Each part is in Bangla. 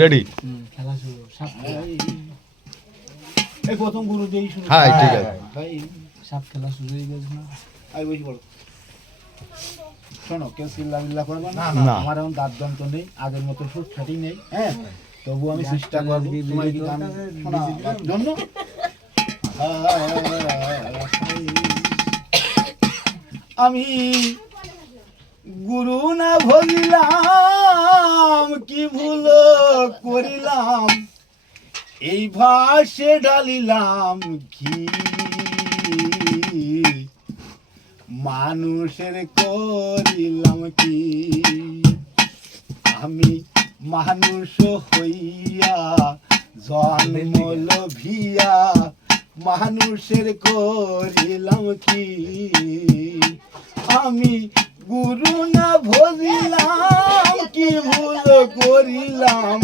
রেডি এই প্রথম গুরু দেই শুরু হ্যাঁ ঠিক আছে ভাই সব খেলা শুরু হয়ে গেছে না আই বসে পড়ো শোনো কেউ চিল্লা করবে না আমার এখন দাঁত দন্ত নেই আগের মতো সুর ছাটি নেই হ্যাঁ তবু আমি চেষ্টা করব তোমার কি গান শোনার জন্য আমি গুরু না ভজিলাম কি ভুল করিলাম এই ভাষে ঢালিলাম কি মানুষের করিলাম কি আমি মানুষ হইয়া জন্মল ভিয়া মানুষের করিলাম কি আমি গুরু না ভজিলাম কি ভুল করিলাম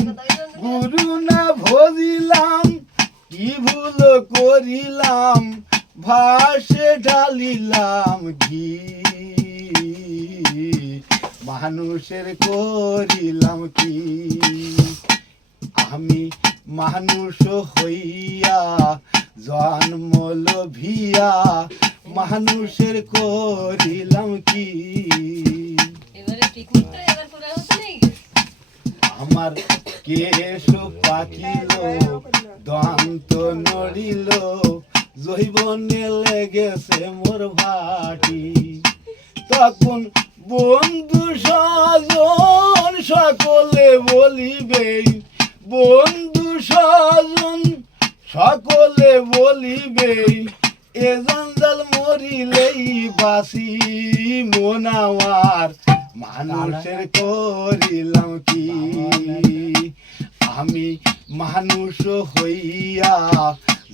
গুরু না ভজিলাম কি ভুল করিলাম ভাষে ঢালিলাম ঘি মানুষের করিলাম কি আমি মানুষ হইয়া জন্মল ভিয়া মানুষের করিলাম কি আমার কেশ পাকিল দন্ত নড়িল জৈবনে লেগেছে মোর ভাটি তখন বন্ধু স্বজন সকলে বলিবে বন্ধু স্বজন সকলে বলিবে এ জঞ্জাল মরিলেই বাসি মন আমার মানুষের করিলাম কি আমি মানুষ হইয়া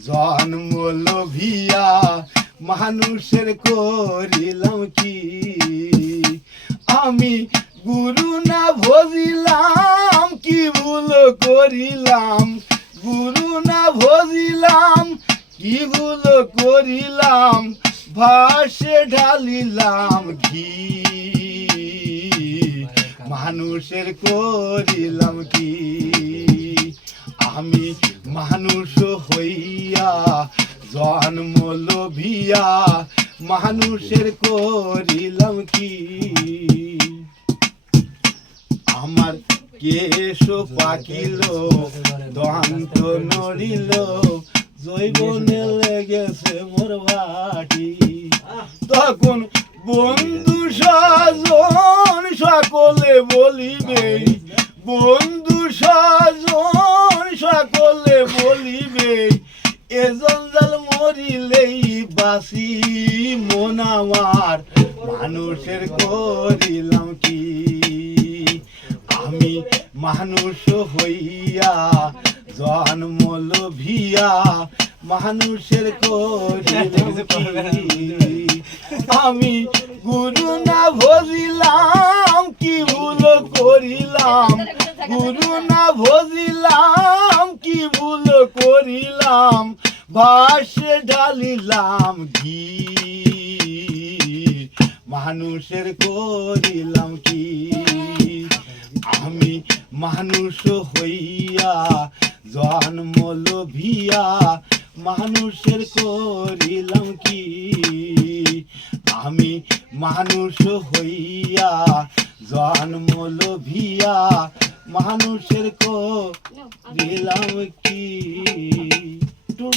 জন্মল ভিয়া মানুষের করিলাম কি আমি গুরু না ভজিলাম কি ভুল করিলাম গুরু না ভজিলাম কি ভুল করিলাম ভাষে ঢালিলাম ঘি মানুষের করিলাম কি আমি মানুষ হইয়া জন্মল ভিয়া মানুষের করিলাম কি আমার কেশ পাকিল দন্ত নড়িল জৈবনে লেগেছে মোর ভাটি তখন বন্ধু স্বজন সকলে বলিবে বন্ধু স্বজন সকলে বলিবে এ জঞ্জাল মরিলেই বাসি মন আমার মানুষের করিলাম কি আমি মানুষ হইয়া জন্মল ভিয়া মানুষের করিলাম কি আমি গুরু না ভজিলাম কি ভুল করিলাম গুরু না ভজিলাম কি ভুল করিলাম ভাষে ঢালিলাম ঘি মানুষের করিলাম কি আমি মানুষ হইয়া জন্মল ভিয়া মানুষের করিলাম কি আমি মানুষ হইয়া জন্মল ভিয়া মানুষের করিলাম কি।